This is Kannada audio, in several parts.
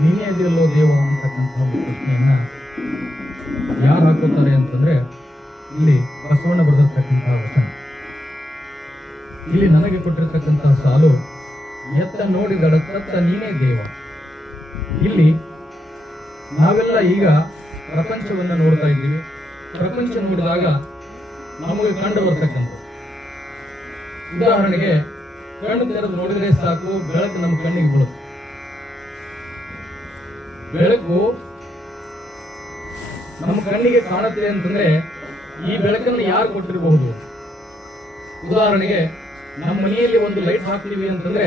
ನೀನೇ ಇದೆಯಲ್ಲೋ ದೇವ ಅಂತಕ್ಕಂಥ ಒಂದು ಪ್ರಶ್ನೆಯನ್ನ ಯಾರು ಹಾಕೋತಾರೆ ಅಂತಂದ್ರೆ ಇಲ್ಲಿ ಬಸವಣ್ಣ ಬರೆದಿರ್ತಕ್ಕಂತಹ ವಚನ. ಇಲ್ಲಿ ನನಗೆ ಕೊಟ್ಟಿರ್ತಕ್ಕಂತಹ ಸಾಲು, ಎತ್ತ ನೋಡಿದಳ ತತ್ತ ನೀನೇ ದೇವ. ಇಲ್ಲಿ ನಾವೆಲ್ಲ ಈಗ ಪ್ರಪಂಚವನ್ನ ನೋಡ್ತಾ ಇದ್ದೀವಿ. ಪ್ರಪಂಚ ನೋಡಿದಾಗ ನಮಗೆ ಕಂಡು ಬರ್ತಕ್ಕಂಥ ಉದಾಹರಣೆಗೆ, ಕಣ್ಣು ತೆರೆದು ನೋಡಿದ್ರೆ ಸಾಕು, ಬೆಳಕು ನಮ್ಮ ಕಣ್ಣಿಗೆ ಬೀಳುತ್ತೆ. ಬೆಳಕು ನಮ್ಮ ಕಣ್ಣಿಗೆ ಕಾಣುತ್ತೆ ಅಂತಂದ್ರೆ ಈ ಬೆಳಕನ್ನು ಯಾರು ಕೊಟ್ಟಿರಬಹುದು? ಉದಾಹರಣೆಗೆ, ನಮ್ಮ ಮನೆಯಲ್ಲಿ ಒಂದು ಲೈಟ್ ಹಾಕ್ತೀವಿ ಅಂತಂದ್ರೆ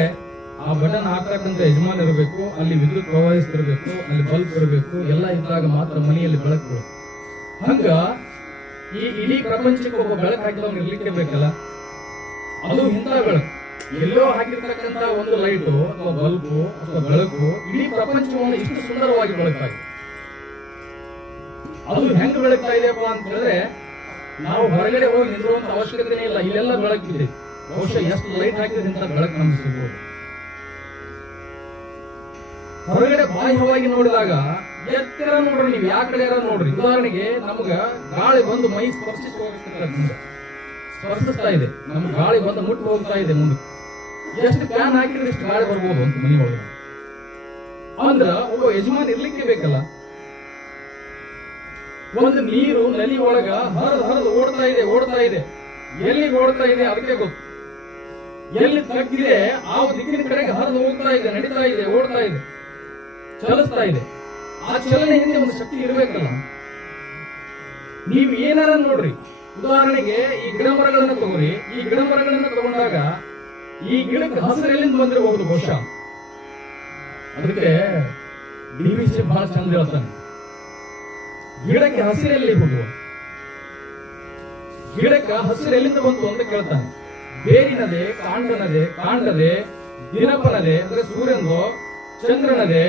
ಆ ಬಟನ್ ಹಾಕ್ತಕ್ಕಂಥ ಯಜಮಾನ್ ಇರಬೇಕು, ಅಲ್ಲಿ ವಿದ್ಯುತ್ ಪ್ರವಹಿಸ್ತಿರ್ಬೇಕು, ಅಲ್ಲಿ ಬಲ್ಬ್ ಇರಬೇಕು, ಎಲ್ಲ ಇದ್ದಾಗ ಮಾತ್ರ ಮನೆಯಲ್ಲಿ ಬೆಳಕು. ಹಂಗ ಈ ಇಡೀ ಪ್ರಪಂಚಕ್ಕೆ ಒಬ್ಬ ಬೆಳಕು ಹಾಕಿದವನು ಇರ್ಲಿಕ್ಕೆ ಬೇಕಲ್ಲ? ಅದು ಇಂಥ ಬೆಳಕು. ಎಲ್ಲೋ ಹಾಕಿರ್ತಕ್ಕಂತ ಒಂದು ಲೈಟು ಅಥವಾ ಬಲ್ಬು ಅಥವಾ ಬೆಳಕು ಇಡೀ ಪ್ರಪಂಚವನ್ನು ಇಷ್ಟು ಸುಂದರವಾಗಿ ಬೆಳಗ್ತಾ ಇದೆ. ಅದು ಹೆಂಗ್ ಬೆಳಗ್ತಾ ಇದೆಯಪ್ಪ ಅಂತ ಹೇಳಿದ್ರೆ, ನಾವು ಹೊರಗಡೆ ಹೋಗಿ ನಿಂತಿರುವಂತ ಅವಶ್ಯಕತೆ ಇಲ್ಲ. ಇಲ್ಲೆಲ್ಲ ಬೆಳಕಿದೆ. ಬಹುಶಃ ಎಷ್ಟು ಲೈಟ್ ಹಾಕಿದ್ರೆ ಇಂತ ಬೆಳಕು ನಮ್ಗೆ ಸಿಗ್ಬೋದು ಹೊರಗಡೆ ಬಾಹ್ಯವಾಗಿ ನೋಡಿದಾಗ, ಎತ್ತರ ನೋಡ್ರಿ ನೀವು, ಯಾವ ಕಡೆ ಯಾರು ನೋಡ್ರಿ. ಉದಾಹರಣೆಗೆ, ನಮ್ಗ ಗಾಳಿ ಬಂದು ಮೈ ಸ್ಪರ್ಶಿಸಿ ಹೋಗ್ತಿರ್ತದೆ ಮುಂದೆ ಸ್ಪರ್ಶಿಸ್ತಾ ಇದೆ. ನಮ್ಮ ಗಾಳಿ ಬಂದು ಮುಟ್ಟು ಹೋಗ್ತಾ ಇದೆ ಮುಂದೆ. ಎಷ್ಟು ಫ್ಯಾನ್ ಹಾಕಿದ್ರೆ ಎಷ್ಟು ಗಾಳಿ ಬರ್ಬೋದು ಅಂತ ಮನೆ ಒಳಗೆ. ಅಂದ್ರ ಒಬ್ಬ ಯಜಮಾನ್ ಇರ್ಲಿಕ್ಕೆ ಬೇಕಲ್ಲ. ಒಂದು ನೀರು ನಲಿ ಒಳಗ ಹರಿದು ಹರಿದು ಓಡ್ತಾ ಇದೆ ಓಡ್ತಾ ಇದೆ. ಎಲ್ಲಿ ಓಡ್ತಾ ಇದೆ ಅದಕ್ಕೆ ಗೊತ್ತು. ಎಲ್ಲಿ ತಗ್ಗಿದೆ ಆ ದಿಕ್ಕಿನ ಕಡೆಗೆ ಹರಿದು ಹೋಗ್ತಾ ಇದೆ, ನಡೀತಾ ಇದೆ, ಓಡ್ತಾ ಇದೆ. ಚಲಿಸ್ತಾ ಇದೆ. ಆ ಚಲನೆ ಹಿಂದೆ ಒಂದು ಶಕ್ತಿ ಇರಬೇಕಲ್ಲ. ನೀವು ಏನಾರ ನೋಡ್ರಿ. ಉದಾಹರಣೆಗೆ, ಈ ಗಿಡ ಮರಗಳನ್ನ ತಗೊಳ್ಳಿ. ಈ ಗಿಡ ಮರಗಳನ್ನ ತಗೊಂಡಾಗ, ಈ ಗಿಡಕ್ಕೆ ಹಸಿರು ಎಲ್ಲಿಂದ ಬಂದಿರಬಹುದು ಬಹುಶಃ. ಅದಕ್ಕೆ ಡಿ ವಿ ಸಿ ಬಹಳ ಚಂದ ಹೇಳ್ತಾನೆ. ಗಿಡಕ್ಕೆ ಹಸಿರೆಲ್ಲಿ ಹೋಗುವ ಗಿಡಕ್ಕೆ ಹಸಿರು ಎಲ್ಲಿಂದ ಬಂತು ಅಂತ ಕೇಳ್ತಾನೆ. ಬೇರಿನದೆ, ಕಾಂಡನದೆ, ಕಾಂಡದೆ, ದಿನಪನದೆ, ಅಂದ್ರೆ ಸೂರ್ಯನದು, ಚಂದ್ರನದೆ,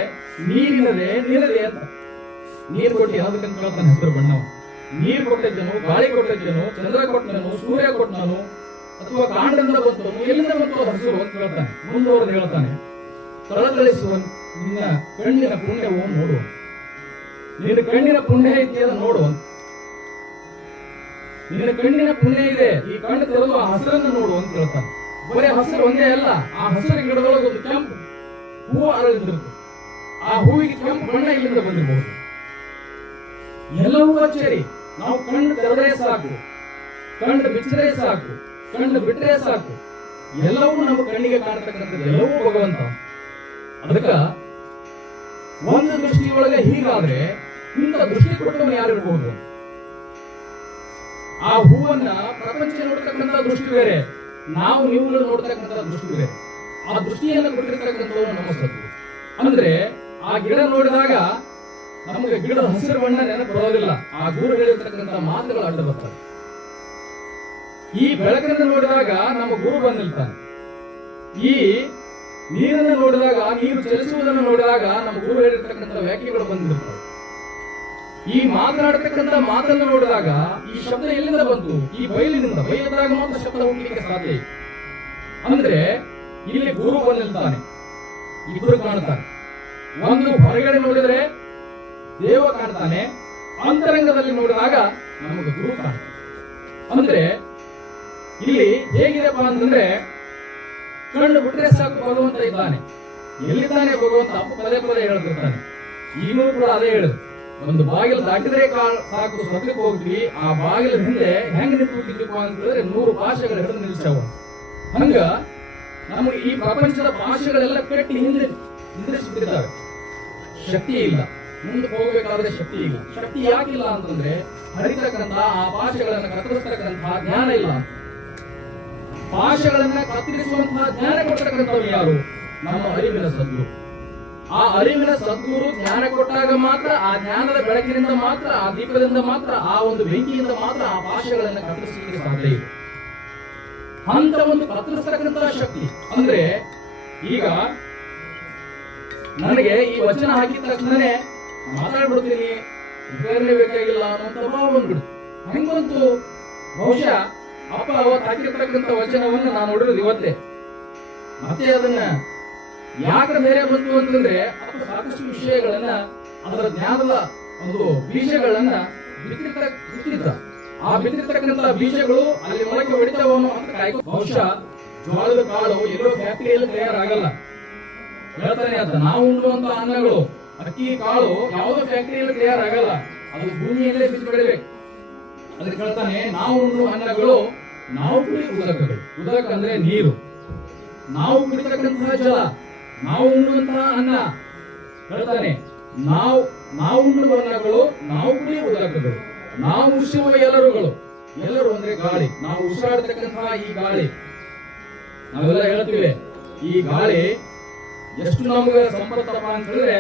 ನೀರಿನದೆ, ನೀರದೆ ಅಂತ. ನೀರು ಕೊಟ್ಟು ಯಾವ್ದಕ್ಕೆ ಕೇಳ್ತಾನೆ ಹೆಸರು ಬಣ್ಣವ. ನೀರು ಕೊಟ್ಟಿದ್ದನು ಗಾಳಿ ಕೊಟ್ಟಿದ್ದನು ಚಂದ್ರ ಕೊಟ್ಟನು ಸೂರ್ಯ ಕೊಟ್ಟನು ಅಥವಾ ಕಾಂಡದಿಂದ ಬಂತು ಎಲ್ಲಿಂದ ಬಂತು ಹಸಿರು ಅಂತ ಹೇಳ್ತಾನೆ. ಮುಂದುವರೆದು ಹೇಳ್ತಾನೆ. ತಳತಳಿಸುವ ನಿನ್ನ ಕಣ್ಣಿನ ಪುಣ್ಯವು ನೋಡುವ ನಿನ್ನ ಕಣ್ಣಿನ ಪುಣ್ಯ ಇದೆ ಅದನ್ನು ನೋಡು ನಿನ್ನ ಕಣ್ಣಿನ ಪುಣ್ಯ ಇದೆ. ಈ ಕಣ್ಣು ತೆರೆದು ಆ ಹಸಿರನ್ನು ನೋಡು ಅಂತ ಹೇಳ್ತಾನೆ. ಬರೀ ಹಸಿರು ಒಂದೇ ಅಲ್ಲ, ಆ ಹಸಿರು ಗಿಡದೊಳಗೆ ಒಂದು ಕೆಂಪು ಹೂವು ಅರಳಿದಿರುತ್ತೆ ಆ ಹೂವಿಗೆ ಕೆಂಪು ಬಣ್ಣ ಇಲ್ಲಿಂದ ಬಂದಿರಬಹುದು ಎಲ್ಲವೂ ಅಚ್ಚರಿ. ನಾವು ಕಣ್ಣು ತೆರೆದ್ರೆ ಸಾಕು. ಕಣ್ಣು ಬಿಚ್ಚರೆ ಸಾಕು. ಕಣ್ಣು ಬಿಟ್ಟರೆ ಸಾಕು. ಎಲ್ಲವೂ ನಮ್ಮ ಕಣ್ಣಿಗೆ ಕಾಣತಕ್ಕಂಥದ್ದು. ಎಲ್ಲವೂ ಭಗವಂತ. ಅದಕ್ಕ ಒಂದು ದೃಷ್ಟಿಯೊಳಗೆ ಹೀಗಾದ್ರೆ ಇಂಥ ದೃಷ್ಟಿ ಕೊಟ್ಟವನು ಯಾರಿರ್ಬಹುದು ಆ ಹೂವನ್ನ ಪ್ರಪಂಚ ನೋಡ್ತಕ್ಕಂಥ ದೃಷ್ಟಿ ಬೇರೆ. ನಾವು ನೀವು ನೋಡ್ತಕ್ಕಂಥ ದೃಷ್ಟಿ ಬೇರೆ. ಆ ದೃಷ್ಟಿಯನ್ನು ಕೊಟ್ಟಿರ್ತಕ್ಕಂಥವನು ನಮ್ಮ ಸದ್ದು ಅಂದ್ರೆ ಆ ಗಿಡ ನೋಡಿದಾಗ ನಮಗೆ ಗಿಡದ ಹಸಿರು ಬಣ್ಣ ನೆನಪು ಬರೋದಿಲ್ಲ. ಆ ಗುರು ಹೇಳಿರ್ತಕ್ಕಂಥ ಮಾತುಗಳು ಅಡ್ಡ ಬರ್ತವೆ. ಈ ಬೆಳಕನ್ನು ನೋಡಿದಾಗ ನಮ್ಮ ಗುರು ಬಂದಿರ್ತಾನೆ. ಈ ನೀರನ್ನು ನೋಡಿದಾಗ, ನೀರು ಚಲಿಸುವುದನ್ನು ನೋಡಿದಾಗ ನಮ್ಮ ಗುರು ಹೇಳಿರ್ತಕ್ಕಂಥ ವ್ಯಾಖ್ಯೆಗಳು ಬಂದಿರ್ತವೆ. ಈ ಮಾತನಾಡತಕ್ಕಂಥ ಮಾತನ್ನು ನೋಡಿದಾಗ ಈ ಶಬ್ದ ಎಲ್ಲಿಂದ ಬಂತು? ಈ ಬಯಲಿನಿಂದ. ಬಯಲಿದಾಗ ಮಾತ್ರ ಶಬ್ದ ಹೋಗ್ಲಿಕ್ಕೆ ಸಾಧ್ಯ ಅಂದ್ರೆ, ಇಲ್ಲಿ ಗುರು ಬಂದಿರ್ತಾನೆ. ಇಬ್ಬರು ಕಾಣುತ್ತಾರೆ. ಒಂದು ಹೊರಗಡೆ ನೋಡಿದ್ರೆ ದೇವ ಕಾಣ್ತಾನೆ, ಅಂತರಂಗದಲ್ಲಿ ನೋಡಿದಾಗ ನಮಗೆ ಗುರು ಕಾಣ್ತಾನೆ. ಅಂದ್ರೆ, ಇಲ್ಲಿ ಹೇಗಿದೆಪ್ಪ ಅಂತಂದ್ರೆ ಕಣ್ಣು ಬಿಟ್ರೆ ಸಾಕು ಭಗವಂತ ಇದ್ದಾನೆ. ಎಲ್ಲಿದ್ದಾನೆ ಭಗವಂತ? ಅಪ್ಪ ಪದೇ ಪದೇ ಹೇಳ್ತಿರ್ತಾನೆ. ಈಗಲೂ ಕೂಡ ಅದೇ ಹೇಳುದು. ಒಂದು ಬಾಗಿಲು ದಾಟಿದ್ರೆ ಸಾಕು, ಸ್ವರ್ಗಕ್ಕೆ ಹೋಗ್ತೀವಿ. ಆ ಬಾಗಿಲ ಹಿಂದೆ ಹೆಂಗ್ ನಿಂತ್ಬಿಟ್ಟಿದ್ವಿಪ್ಪ ಅಂತ ಹೇಳಿದ್ರೆ ನೂರು ಭಾಷೆಗಳು ಹಿಡಿದು ನಿಲ್ಸವ ಹಂಗ ನಮಗೆ ಈ ಪ್ರಪಂಚದ ಭಾಷೆಗಳೆಲ್ಲ ಕಟ್ಟಿ ಹಿಂದೆ ನಿಂದ್ರಿಸ್ಬಿಟ್ಟಿದ್ದಾವೆ. ಶಕ್ತಿ ಇಲ್ಲ. ಮುಂದಕ್ಕೆ ಹೋಗಬೇಕಾದ ಶಕ್ತಿ ಇಲ್ಲ. ಶಕ್ತಿ ಯಾಕಿಲ್ಲ ಅಂತಂದ್ರೆ ಹರಿತಕ್ಕಂತ ಆ ಭಾಷೆಗಳನ್ನ ಕತ್ತರಿಸ್ತಕ್ಕಂತಹ ಜ್ಞಾನ ಇಲ್ಲ ಭಾಷೆಗಳನ್ನ ಕತ್ತರಿಸುವಂತಹ ಜ್ಞಾನ ಕೊಡ್ತಕ್ಕಂಥವ್ರು ಯಾರು? ನಮ್ಮ ಅರಿವಿನ ಸದ್ಗುರು. ಆ ಅರಿವಿನ ಸದ್ಗುರು ಜ್ಞಾನ ಕೊಟ್ಟಾಗ ಮಾತ್ರ, ಆ ಜ್ಞಾನದ ಬೆಳಕಿನಿಂದ ಮಾತ್ರ, ಆ ದೀಪದಿಂದ ಮಾತ್ರ, ಆ ಒಂದು ಬೆಂಕಿಯಿಂದ ಮಾತ್ರ ಆ ಭಾಷೆಗಳನ್ನ ಕತ್ತರಿಸಲಿಕ್ಕೆ ಸಾಧ್ಯ ಇದೆ ಅಂತ ಒಂದು ಕತ್ತರಿಸ್ತಕ್ಕಂತಹ ಶಕ್ತಿ. ಅಂದ್ರೆ ಈಗ ನನಗೆ ಈ ವಚನ ಹಾಕಿದ ತಕ್ಷಣನೇ ಮಾತಾಡ್ಬಿಡ್ತೀನಿ. ವಿವರಣೆ ಬೇಕಾಗಿಲ್ಲ ಅನ್ನುವಂತ ಭಾವ ಬಂದ್ಬಿಡ್ತು ಹೆಂಗಂತು ಬಹುಶಃ ಅಪ್ಪ ಅವತ್ತು ಹಾಕಿರ್ತಕ್ಕಂಥ ವಚನವನ್ನ ನಾನು ನೋಡಿರೋದು ಇವತ್ತೇ. ಮತ್ತೆ ಅದನ್ನ ಯಾಕೆ ಬೇರೆ ಬಂತು ಅಂತಂದ್ರೆ ಅಪ್ಪ ಸಾಕಷ್ಟು ವಿಷಯಗಳನ್ನ, ಅದರ ಜ್ಞಾನದ ಒಂದು ಬೀಜಗಳನ್ನ ಬಿತ್ತಿರ್ತ. ಬಿತ್ತಿದ್ದ ಆ ಬಿತ್ತಿರ್ತಕ್ಕಂಥ ಬೀಜಗಳು ಅಲ್ಲಿ ಮೊಳಕೆ ಹೊಡಿತಾವ ಅನ್ನೋ ಅಂತ ಬಹುಶಃ ಜೋಳದ ಕಾಳು ಎಲ್ಲೋ ಫ್ಯಾಕ್ಟರಿಯಲ್ಲಿ ತಯಾರಾಗಲ್ಲ. ಹೇಳ್ತಾನೆ ಅದ ನಾವು ಉಣ್ಣುವಂತ ಅನ್ನಗಳು. ಅಕ್ಕಿ ಕಾಳು ಯಾವುದೋ ಫ್ಯಾಕ್ಟರಿಯಲ್ಲಿ ತಯಾರಾಗಲ್ಲ ಅದು ಭೂಮಿಯಲ್ಲೇ ಬಿಸಿ ಬೆಳಿಬೇಕು ಅದಕ್ಕೆ ಹೇಳ್ತಾನೆ, ನಾವು ಉಣ್ಣುವ ಅನ್ನಗಳು, ನಾವು ಕುಡಿಯುವ ಉದಕಗಳು ಉದಕ ಅಂದ್ರೆ ನೀರು. ನಾವು ಕುಡಿತಕ್ಕಂತಹ ಜಲ, ನಾವು ಉಣ್ಣುವಂತಹ ಅನ್ನ. ಹೇಳ್ತಾನೆ, ನಾವು ನಾವು ಉಣ್ಣುವ ಅನ್ನಗಳು, ನಾವು ಕುಡಿಯುವ ಉದಕಗಳು ನಾವು ಉಸಿರುವ ಎಲ್ಲರುಗಳು. ಎಲ್ಲರೂ ಅಂದ್ರೆ ಗಾಳಿ. ನಾವು ಉಸಿರಾಡತಕ್ಕಂತಹ ಈ ಗಾಳಿ. ನಾವೆಲ್ಲ ಹೇಳ್ತೀವಿ, ಈ ಗಾಳಿ ಎಷ್ಟು ನಮಗೆ ಸಂಪತ್ತಪ್ಪ ಅಂತ ಹೇಳಿದ್ರೆ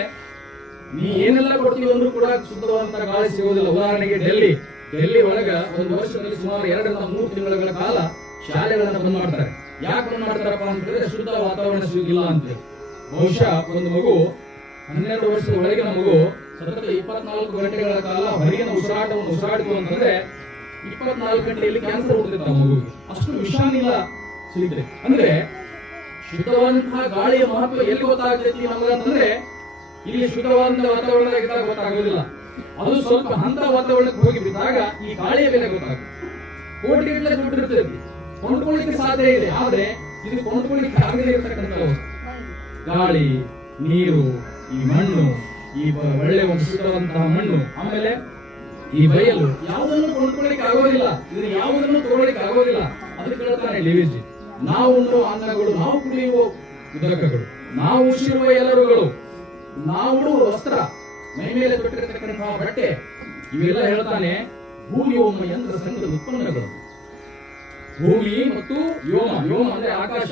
ನೀ ಏನೆಲ್ಲ ಕೊಡ್ತೀವಿ ಅಂದ್ರೂ ಕೂಡ ಶುದ್ಧವಾದಂತ ಗಾಳಿ ಸಿಗೋದಿಲ್ಲ. ಉದಾಹರಣೆಗೆ ಡೆಲ್ಲಿ. ಡೆಲ್ಲಿ ಒಳಗ ಒಂದು ವರ್ಷದಲ್ಲಿ ಸುಮಾರು ಎರಡರಿಂದ ಮೂರು ತಿಂಗಳ ಕಾಲ ಶಾಲೆಗಳನ್ನ ಬಂದ್ ಮಾಡ್ತಾರೆ. ಯಾಕೆ ಬಂದ್ ಮಾಡ್ತಾರಪ್ಪ ಅಂತ ಹೇಳಿದ್ರೆ ಶುದ್ಧ ವಾತಾವರಣ ಸಿಗುದಿಲ್ಲ ಅಂತ ಬಹುಶಃ ಒಂದು ಮಗು ಹನ್ನೆರಡು ವರ್ಷದ ಒಳಗಿನ ಮಗು ಸತತ ಇಪ್ಪತ್ನಾಲ್ಕು ಗಂಟೆಗಳ ಕಾಲ ಹೊರಗಿನ ಉಸಿರಾಟವನ್ನು ಉಸಿರಾಡಿತು ಅಂತಂದ್ರೆ ಇಪ್ಪತ್ನಾಲ್ಕು ಗಂಟೆಯಲ್ಲಿ ಕ್ಯಾನ್ಸರ್ ಹುಡುಗುತ್ತೆ ಮಗು ಅಷ್ಟು ವಿಷಾನಿಲ್ಲ ಸಿಗುತ್ತೆ. ಅಂದ್ರೆ ಶುದ್ಧವಾದಂತಹ ಗಾಳಿಯ ಮಹತ್ವ ಎಲ್ಲಿ ಗೊತ್ತಾಗ್ತೈತಿ ನಮಗಂತಂದ್ರೆ ಇಲ್ಲಿ ಶುದ್ಧವಾದ ವಾತಾವರಣ ಇದ್ದಾಗ ಗೊತ್ತಾಗೋದಿಲ್ಲ. ಅದು ಸ್ವಲ್ಪ ಹಂತ ವಾತಾವರಣಕ್ಕೆ ಹೋಗಿ ಬಿದ್ದಾಗ ಈ ಗಾಳಿಯ ಬೆಲೆ ಗೊತ್ತಾಗುತ್ತೆ. ಕೋಟಿಗಟ್ಟಲೆ ದುಡ್ಡು ಇರ್ತದೆ ಕೊಂಡ್ಕೊಳ್ಳಿಕ್ಕೆ ಸಾಧ್ಯ ಇದೆ, ಆದ್ರೆ ಇದು ಕೊಂಡ್ಕೊಳ್ಳಿಕ್ಕೆ ಆಗದೇ ಇರತಕ್ಕಂಥ. ಗಾಳಿ, ನೀರು, ಈ ಮಣ್ಣು, ಈ ಒಳ್ಳೆ ಒಂದು ಶುದ್ಧವಂತಹ ಮಣ್ಣು, ಆಮೇಲೆ ಈ ಬಯಲು ಯಾವುದನ್ನು ಕೊಂಡ್ಕೊಳ್ಳಿಕ್ಕೆ ಆಗೋದಿಲ್ಲ. ಇದನ್ನ ಯಾವುದನ್ನು ತಗೊಳ್ಳಿಕ್ಕೆ ಆಗೋದಿಲ್ಲ. ಅದಕ್ಕೆ ಹೇಳ್ತಾರೆ ಲಿವಿಜಿ ನಾವು ಅನ್ನಗಳು, ನಾವು ಕುಡಿಯುವ ಉದಕಗಳು ನಾವು ಉಸಿರುವ ಎಲ್ಲರುಗಳು ನಾವು ವಸ್ತ್ರ, ಮೈ ಮೇಲೆ ತೊಟ್ಟಿರತಕ್ಕಂತಹ ಬಟ್ಟೆ, ಇವೆಲ್ಲ ಹೇಳ್ತಾನೆ ಭೂಮಿ ಯೋಮ ಯಂತ್ರ ಸಂಘದ ಉತ್ಪನ್ನಗಳು. ಭೂಮಿ ಮತ್ತು ವ್ಯೋಮ ವ್ಯೋಮ ಅಂದ್ರೆ ಆಕಾಶ.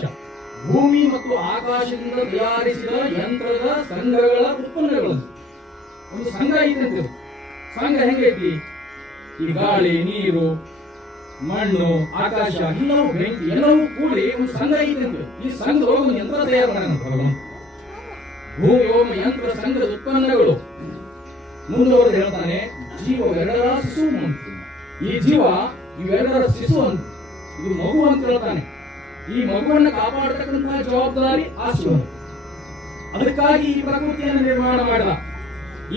ಭೂಮಿ ಮತ್ತು ಆಕಾಶದಿಂದ ತಯಾರಿಸಿದ ಯಂತ್ರದ ಸಂಘಗಳ ಉತ್ಪನ್ನಗಳು. ಒಂದು ಸಂಘ ಐತೆ ಸಂಘ ಹೆಂಗೈತಿ? ಈ ಗಾಳಿ, ನೀರು, ಮಣ್ಣು, ಆಕಾಶ, ಎಲ್ಲವೂ ಬೆಂಕಿ, ಎಲ್ಲವೂ ಕೂಡಿ ಒಂದು ಸಂಘ ಐತೆ ಈ ಸಂಘದೊಳಗೆ ಒಂದು ಯಂತ್ರ ತಯಾರು ಮಾಡ್ಯಾನ ಭಗವಂತ. ಭೂಮಿ ವ್ಯೋಮ ಯಂತ್ರ ಸಂಘದ ಉತ್ಪನ್ನಗಳು. ಮುಂದುವರೆದು ಹೇಳ್ತಾನೆ, ಜೀವ ಶಿಶು ಅಂತ. ಈ ಜೀವ ಇವೆರಡರ ಶಿಶು ಅಂತ ಇದು ಮಗು ಅಂತ ಹೇಳ್ತಾನೆ. ಈ ಮಗುವನ್ನು ಕಾಪಾಡತಕ್ಕಂತಹ ಜವಾಬ್ದಾರಿ ಆ ಶಿವನು ಅದಕ್ಕಾಗಿ ಈ ಪ್ರಕೃತಿಯನ್ನು ನಿರ್ಮಾಣ ಮಾಡಿದ.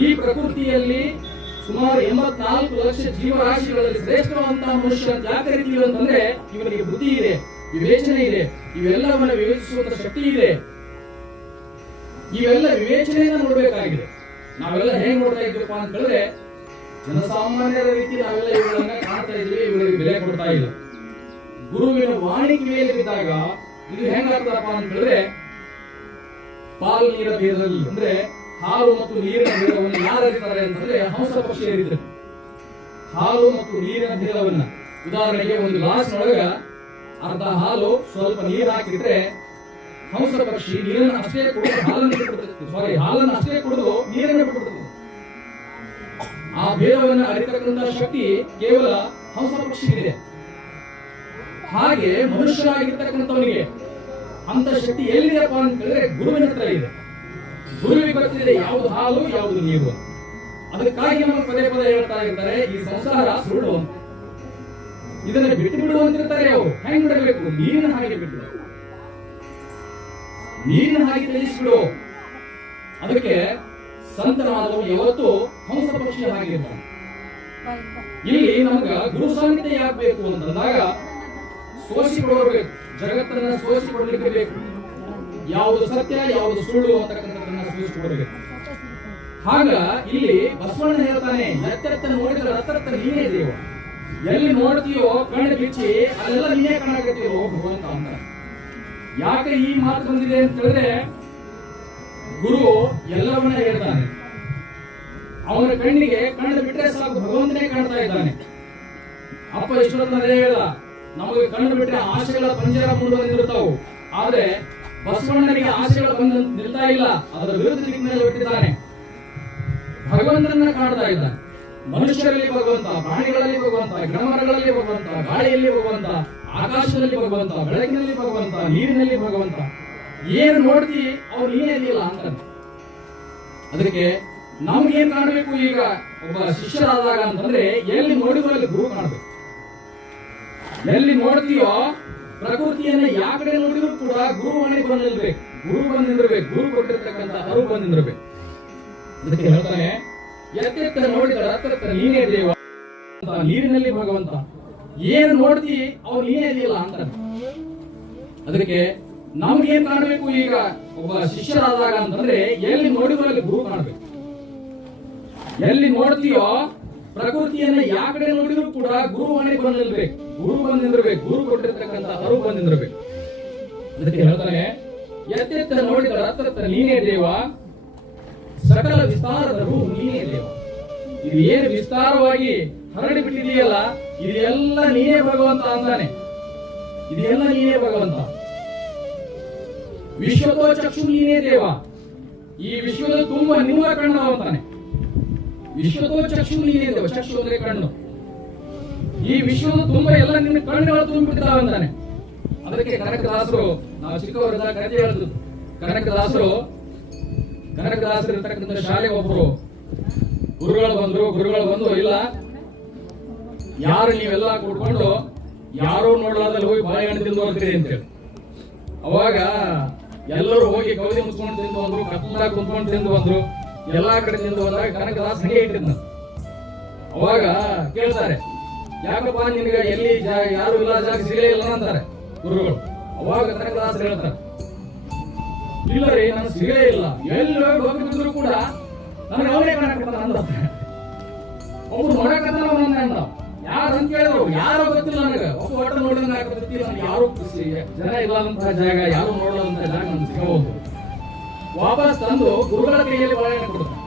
ಈ ಪ್ರಕೃತಿಯಲ್ಲಿ ಸುಮಾರು ಎಂಬತ್ನಾಲ್ಕು ಲಕ್ಷ ಜೀವರಾಶಿಗಳಲ್ಲಿ ಶ್ರೇಷ್ಠವಾದಂತಹ ಮನುಷ್ಯ ಯಾಕೆ ಕರಿತೀವಿ ಅಂತಂದ್ರೆ ಇವನಿಗೆ ಬುದ್ಧಿ ಇದೆ, ವಿವೇಚನೆ ಇದೆ, ಇವೆಲ್ಲವನ್ನ ವಿವೇಚಿಸುವಂತ ಶಕ್ತಿ ಇದೆ. ಇವೆಲ್ಲ ವಿವೇಚನೆಯನ್ನ ನೋಡಬೇಕಾಗಿದೆ. ನಾವೆಲ್ಲ ಹೇಗ್ ನೋಡ್ತಾ ಇದ್ದೀವಪ್ಪ ಅಂತ ಹೇಳಿದ್ರೆ, ಜನಸಾಮಾನ್ಯರ ರೀತಿ ನಾವೆಲ್ಲ ಇವುಗಳನ್ನ ಕಾಣ್ತಾ ಇದ್ವಿ, ಇವುಗಳಿಗೆ ಬೆಲೆ ಕೊಡ್ತಾ ಇಲ್ಲ. ಗುರುವಿನ ವಾಣಿ ಮೇಲೆ ಬಿದ್ದಾಗ ಇದು ಹೆಂಗಾಗ್ತದಪ್ಪ ಅಂತ ಹೇಳಿದ್ರೆ, ಪಾಲು ನೀರ ಭೇದದಲ್ಲಿ ಅಂದ್ರೆ ಹಾಲು ಮತ್ತು ನೀರಿನ ಭೇದವನ್ನು ಯಾರು ಅಂತಂದ್ರೆ ಹಂಸ ಪಕ್ಷಿ ಅರಿತಾರೆ ಹಾಲು ಮತ್ತು ನೀರಿನ ಭೇದವನ್ನ. ಉದಾಹರಣೆಗೆ ಒಂದು ಗ್ಲಾಸ್ ಒಳಗ ಅರ್ಧ ಹಾಲು, ಸ್ವಲ್ಪ ನೀರು ಹಾಕಿದ್ರೆ ಹಂಸ ಪಕ್ಷಿ, ನೀರನ್ನು ಅಷ್ಟೇ ಕುಡಿದು ಹಾಲನ್ನು ಬಿಟ್ಬಿಡ್ತದೆ. ಸಾರಿ ಹಾಲನ್ನು ಅಷ್ಟೇ ಕುಡಿದು ನೀರನ್ನು ಬಿಟ್ಬಿಡ್ತದೆ. ಆ ಭೇದವನ್ನು ಅರಿತಕ್ಕಂತಹ ಶಕ್ತಿ ಕೇವಲ ಹಂಸ ಪಕ್ಷಿಗಿದೆ. ಹಾಗೆ ಮನುಷ್ಯನಾಗಿರ್ತಕ್ಕಂಥವನಿಗೆ ಅಂತ ಶಕ್ತಿ ಎಲ್ಲಿದೆಯಪ್ಪ ಅಂತ ಹೇಳಿದ್ರೆ ಗುರುವಿನ ಹತ್ರ ಇದೆ. ಗುರುವಿಗೆ ಗೊತ್ತಿದೆ ಯಾವುದು ಹಾಲು, ಯಾವುದು ನೀರು. ಅದಕ್ಕಾಗಿ ನಮ್ಮ ಪದೇ ಪದೇ ಹೇಳ್ತಾ ಇರ್ತಾರೆ, ಈ ಸಂಸಾರ ಸುಳ್ಳು ಅಂತ. ಇದನ್ನ ಬಿಟ್ಟು ಬಿಡು ಅಂತಿರ್ತಾರೆ ಅವರು. ಹೆಂಗ್ ಬಿಡಬೇಕು? ನೀರಿನ ಹಾಗೆ ಬಿಟ್ಟು ನೀರಿನ ಹಾಗೆ ತಿಳಿಸ್ಬಿಡು. ಅದಕ್ಕೆ ಸಂತನಾದವು ಯಾವತ್ತು ಹಂಸ ಪಕ್ಷಿ ಹಾಗಿರ್ತಾನೆ ಇಲ್ಲಿ ನಮಗ ಗುರು ಸಾನ್ನಿಧ್ಯ ಯಾಕೆ ಬೇಕು ಅಂತಂದಾಗ ಸೋಸಿಕೊಡಬೇಕು ಜಗತ್ತನ್ನ ಸೋಸಿಕೊಡ್ಲಿಕ್ಕೆ ಬೇಕು. ಯಾವುದು ಸತ್ಯ, ಯಾವುದು ಸುಳ್ಳು ಅಂತಕ್ಕಂಥದ್ದನ್ನ ಸೋಸಿಕೊಡಬೇಕು ಹಾಗ ಇಲ್ಲಿ ಬಸವಣ್ಣ ಹೇಳ್ತಾನೆ ಎತ್ತೆತ್ತ ನೋಡಿದ್ರೆ ಹತ್ತರತ್ತ ನೀನೇ ದೇವ. ಎಲ್ಲಿ ನೋಡ್ತೀಯೋ ಕಣ್ಣು ಬಿಚ್ಚಿ ಅಲ್ಲೆಲ್ಲ ನೀನೇ ಕಾಣಕತ್ತೀಯೋ ಭಗವಂತ ಅಂತ. ಯಾಕೆ ಈ ಮಾತು ಬಂದಿದೆ ಅಂತ ಹೇಳಿದ್ರೆ ಗುರು ಎಲ್ಲವನ್ನ ಹೇಳ್ತಾನೆ. ಅವನ ಕಣ್ಣಿಗೆ ಕಣ್ಣು ಬಿಟ್ಟರೆ ಸಾಕು, ಭಗವಂತನೇ ಕಾಣ್ತಾ ಇದ್ದಾನೆ. ಅಪ್ಪ ಇಷ್ಟೊಂದು ಅದೇ ಹೇಳ, ನಮಗೆ ಕಣ್ಣು ಬಿಟ್ಟರೆ ಆಸೆಗಳ ಪಂಜರ ಮುಂದೆ ನಿಂತಿರ್ತಾವು. ಆದ್ರೆ ಬಸವಣ್ಣನಿಗೆ ಆಸೆಗಳು ಬಂದು ನಿಲ್ತಾ ಇಲ್ಲ, ಅದರ ವಿರುದ್ಧ ದಿಕ್ಕಿನಲ್ಲಿ ಬಿಟ್ಟಿದ್ದಾನೆ ಭಗವಂತನನ್ನ ಕಾಣ್ತಾ ಇದ್ದಾನೆ. ಮನುಷ್ಯರಲ್ಲಿ ಭಗವಂತ ಪ್ರಾಣಿಗಳಲ್ಲಿ ಭಗವಂತ ಗಿಡಮರಗಳಲ್ಲಿ ಭಗವಂತ ಗಾಳಿಯಲ್ಲಿ ಭಗವಂತ ಆಕಾಶದಲ್ಲಿ ಭಗವಂತ ಬೆಳಕಿನಲ್ಲಿ ಭಗವಂತ ನೀರಿನಲ್ಲಿ ಭಗವಂತ ಏನು ನೋಡ್ತಿ ಅವ್ರು ಇದೆಯಲ್ಲ ಅಂತ ಅದಕ್ಕೆ ನಮ್ಗೇನ್ ಕಾಣಬೇಕು ಈಗ? ಒಬ್ಬ ಶಿಷ್ಯರಾದಾಗ ಅಂತಂದ್ರೆ, ಎಲ್ಲಿ ನೋಡಿದ್ರು ಅಲ್ಲಿ ಗುರು ಕಾಣಬೇಕು. ಎಲ್ಲಿ ನೋಡ್ತೀಯೋ, ಪ್ರಕೃತಿಯನ್ನ ಯಾವ ಕಡೆ ನೋಡಿದ್ರು ಕೂಡ ಗುರು ಮನೆಗೆ ಬಂದು ನಿಲ್ಬೇಕು. ಗುರು ಬಂದು ನಿಂದಿರ್ಬೇಕು. ಗುರು ಕೊಟ್ಟಿರ್ತಕ್ಕಂತ ಅರು ಬಂದಿರ್ಬೇಕು ಅದಕ್ಕೆ ಹೇಳ್ತಾನೆ ಎತ್ತೆತ್ತ ನೋಡಿದ ಹತ್ತತ್ರ ನೀನೇ ದೇವ. ನೀರಿನಲ್ಲಿ ಭಗವಂತ. ಏನು ನೋಡ್ತಿ ಅವ್ರು ನೀನೇ ಇದೆಯಲ್ಲ ಅಂತ. ಅದಕ್ಕೆ ನಮ್ಗೇನ್ ಕಾಣಬೇಕು ಈಗ? ಒಬ್ಬ ಶಿಷ್ಯರಾದಾಗ ಅಂತಂದ್ರೆ ಎಲ್ಲಿ ನೋಡಿದ್ರು ಅಲ್ಲಿ ಗುರು ಕಾಣಬೇಕು. ಎಲ್ಲಿ ನೋಡ್ತೀಯೋ ಪ್ರಕೃತಿಯನ್ನ ಯಾ ಕಡೆ ನೋಡಿದ್ರು ಕೂಡ ಗುರು ಮನೆ ಬಂದ ನಿಲ್ಬೇಕು ಗುರು ಬಂದ ನಿಂದಿರ್ಬೇಕು ಗುರು ಕೊಟ್ಟಿರ್ತಕ್ಕಂಥ ಬಂದ ನಿಂದಿರ್ಬೇಕು ಅದಕ್ಕೆ ಹೇಳ್ತಾನೆ ಎತ್ತೆತ್ತ ನೋಡಿದ ಹತ್ತತ್ರ ನೀನೇ ದೇವ. ಸಕಲ ವಿಸ್ತಾರದ ರೂಪ ನೀನೇ ದೇವ ಇದು ಏನು ವಿಸ್ತಾರವಾಗಿ ಹರಡಿ ಬಿಟ್ಟಿದೆಯಲ್ಲ ಇದೆಲ್ಲ ನೀನೇ ಭಗವಂತ ಅಂತಾನೆ. ಇದೆಲ್ಲ ನೀನೇ ಭಗವಂತ. ವಿಶ್ವತೋ ಚಕ್ಷು ನೀನೇ ದೇವ. ಈ ವಿಶ್ವದ ತುಂಬ ನಿಮ್ಮ ಕಣ್ಣು ಅಂತಾನೆ. ವಿಶ್ವತೋ ಚಕ್ಷು ನೀನೇ ದೇವ, ಚಕ್ಷು ಅಂದ್ರೆ ಕಣ್ಣು. ಈ ವಿಶ್ವದ ತುಂಬ ಎಲ್ಲ ನಿನ್ನ ಕಣ್ಣುಗಳು ತುಂಬಿಬಿಟ್ಟಿದ್ದಾವೆ ಅಂತಾನೆ. ಅದಕ್ಕೆ ಕನಕದಾಸರು, ನಾವು ಚಿಕ್ಕವರಿದ್ದಾಗ ಕಥೆ ಹೇಳಿದ್ರು ಕನಕದಾಸರು ಕನಕದಾಸರು ಇರ್ತಕ್ಕಂಥ ಶಾಲೆಗೆ ಒಬ್ರು. ಗುರುಗಳು ಬಂದ್ರು, ಗುರುಗಳು ಬಂದು ಇಲ್ಲ. ಯಾರು ನೀವೆಲ್ಲ ಕೂಡ್ಕೊಂಡು ಯಾರೋ ನೋಡಲಾದಲ್ಲಿ ಹೋಗಿ ಬಾಳೆಹಣ್ಣು ತಿಂದು ಬರ್ತೀರಿ ಅಂತೇಳಿ ಅವಾಗ ಎಲ್ಲರೂ ಹೋಗಿ ಕವಿತೆ ಮುಚ್ಕೊಂಡು ತಿಂದು ಬಂದ್ರು ಕತ್ತಲಾಗ ಕುಂತ್ಕೊಂಡು ತಿಂದು ಬಂದ್ರು. ಎಲ್ಲಾ ಕಡೆ ತಿಂದು ಬಂದಾಗ ಕನಕದಾಸ್ ಹಂಗೆ ಇಟ್ಟಿದ್ನ ಅವಾಗ ಕೇಳ್ತಾರೆ, ಯಾಕಪ್ಪ ನಿನಗೆ ಎಲ್ಲಿ ಯಾರು ಇಲ್ಲ, ಜಾಗ ಸಿಗಲೇ ಇಲ್ಲ ಅಂತಾರೆ ಗುರುಗಳು. ಅವಾಗ ಕನಕದಾಸ ಹೇಳ್ತಾರೆ ಇಲ್ಲ ರೀ ನಾನು ಸಿಗಲೇ ಇಲ್ಲ. ಎಲ್ಲಿ ಹೋಗಿದ್ರು ಕೂಡ ನನಗೆ ಅವನೇ ಕಾಣಕತ್ತಾನ ಅಂದ ಒಬ್ರು ನೋಡಕತ್ತಾನ ಅವನನ್ನ ಅಂದ ಯಾರು ಅಂತ ಕೇಳಿದ್ರು, ಯಾರೋ ಗೊತ್ತಿಲ್ಲ ನನಗೆ. ಒಬ್ಬ ಒಟ್ಟ ನೋಡಿದಂಗೆ ಆಗ್ತೈತಿ ನನಗೆ. ಯಾರು ಖುಷಿ, ಜನ ಇಲ್ಲದಂತಹ ಜಾಗ, ಯಾರು ನೋಡದಂತಹ ಜಾಗ ನನ್ಗೆ ಸಿಗಬಹುದು. ವಾಪಸ್ ತಂದು ಗುರುಗಳ ಕೈಯಲ್ಲಿ ಒಳಗಡೆ ಕೊಡುತ್ತೆ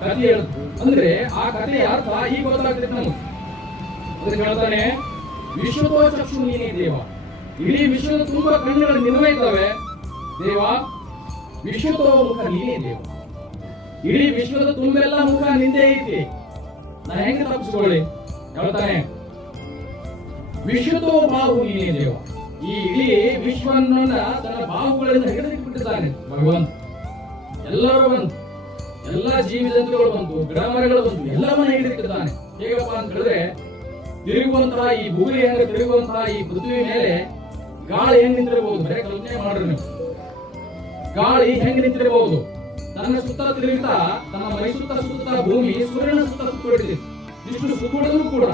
ಕಥೆ ಹೇಳುತ್ತೆ ಅಂದ್ರೆ ಆ ಕಥೆಯ ಅರ್ಥ ಈಗ ಗೊತ್ತಾಗ್ತೈತೆ ನಮಗೆ. ಅದಕ್ಕೆ ಹೇಳ್ತಾನೆ ವಿಶ್ವತೋ ಚಕ್ಷು ನೀನೇ ದೇವ. ಇಡೀ ವಿಶ್ವದ ತುಂಬಾ ಕಣ್ಣುಗಳು ನಿನವೇ ಇದ್ದಾವೆ. ದೇವ ವಿಶ್ವತೋ ಮುಖ ನೀನೇ ದೇವ. ಇಡೀ ವಿಶ್ವದ ತುಂಬೆಲ್ಲ ಮುಖ ನಿಂದೆ ಐತಿ. ನಾ ಹೆಂಗ ತಪ್ಪಿಸ್ಕೊಳ್ಳಿ ಹೇಳ್ತಾನೆ. ವಿಶ್ವದೋ ಬಾಹು ನೀನೇ ದೇವ. ಈ ಇಡೀ ವಿಶ್ವವನ್ನ ತನ್ನ ಬಾಹುಗಳಿಂದ ಹಿಡಿದಿಟ್ಬಿಟ್ಟಿದ್ದಾನೆ. ಭಗವಂತ. ಎಲ್ಲರೂ ಬಂತು ಎಲ್ಲಾ ಜೀವಿ ಜಂತುಗಳು ಬಂತು ಗಿಡ ಬಂತು ಎಲ್ಲವನ್ನ ಹಿಡಿದಿಟ್ಟಿದ್ದಾನೆ. ಹೇಗಪ್ಪ ಅಂತ ಹೇಳಿದ್ರೆ, ತಿರುಗುವಂತಹ ಈ ಭೂಮಿ ಹೆಂಗ ತಿರುಗುವಂತಹ ಈ ಪೃಥ್ವಿ ಮೇಲೆ ಗಾಳಿ ಹೆಂಗ್ ನಿಂತಿರಬಹುದು ಬರೇ ಕಲ್ಪನೆ ಮಾಡ್ರಿ ನೀವು. ಗಾಳಿ ಹೆಂಗ್ ನಿಂತಿರಬಹುದು? ತನ್ನ ಸುತ್ತ ತಿರುಗುತ್ತಾ ತನ್ನ ಮೈ ಸುತ್ತ ಸುತ್ತ ಭೂಮಿ ಸೂರ್ಯನ ಸುತ್ತ ಸುತ್ತಿದೆ ಇಷ್ಟು ಸುತ್ತುವರೆದರೂ ಕೂಡ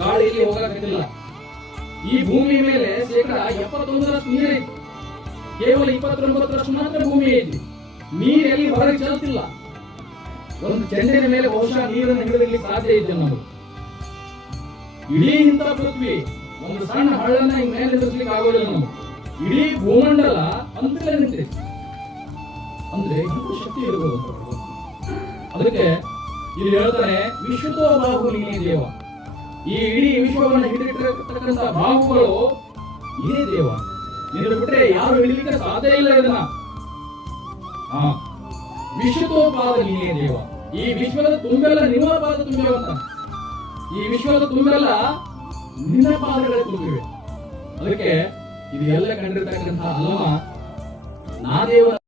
ಗಾಳಿಯಲ್ಲಿ ಹೋಗಕ್ಕಿಲ್ಲ ಈ ಭೂಮಿ ಮೇಲೆ ಶೇಕಡ ಎಪ್ಪತ್ತೊಂದರಷ್ಟು ನೀರಿತ್ತು ಕೇವಲ ಇಪ್ಪತ್ತೊಂಬತ್ತರಷ್ಟು ಮಾತ್ರ ಭೂಮಿ ಐತಿ ನೀರೆಲ್ಲಿ ಹೊರಗೆ ಚೆಲ್ತಿಲ್ಲ. ಒಂದು ಚೆಂಡಿನ ಮೇಲೆ ಬಹುಶಃ ನೀರನ್ನು ಹಿಡಿದಿರ್ಲಿಕ್ಕೆ ಸಾಧ್ಯ ಇದೆ ನಾವು ಇಡೀ ಇಂಥ ಪೃಥ್ವಿ ಒಂದು ಸಣ್ಣ ಹಳ್ಳನ್ನ ಮೇಲೆ ನಿಲ್ಲಿಸ್ಲಿಕ್ಕೆ ಆಗೋದಿಲ್ಲ ನಮಗೆ. ಇಡೀ ಭೂಮಂಡಲ ಅಂತಲೇ ನಿಂತಿದೆ ಅಂದ್ರೆ ಎಷ್ಟು ಶಕ್ತಿ ಇರಬಹುದು ಅದಕ್ಕೆ ಇಲ್ಲಿ ಹೇಳ್ತಾನೆ ವಿಶ್ವತೋ ಬಾಹು ನೀನೇ ದೇವ. ಈ ಇಡೀ ವಿಶ್ವವನ್ನು ಹಿಡಿದಿಟ್ಟಿರತಕ್ಕಂತ ಬಾಹುಗಳು ನೀನೇ ದೇವ. ನಿನ್ನ ಬಿಟ್ರೆ ಯಾರು ಹಿಡಿಲಿಕ್ಕೆ ಸಾಧ್ಯ ಇಲ್ಲ ಇದನ್ನ. ಹಾ. ವಿಶ್ವತೋ ಪಾದ ನೀನೇ ದೇವ. ಈ ವಿಶ್ವದ ತುಂಬೆಲ್ಲ ನಿಮ್ಮ ಪಾದ ತುಂಬಿರುವಂತ ಈ ವಿಶ್ವದ ತುಂಬೆಲ್ಲ ನಿನ್ನ ಪಾದಗಳೇ ತುಂಬಿವೆ. ಅದಕ್ಕೆ ಇದು ಎಲ್ಲ ಕಂಡಿರ್ತಕ್ಕಂತಹ ಅಲ್ಲವ ನಾ ದೇವರ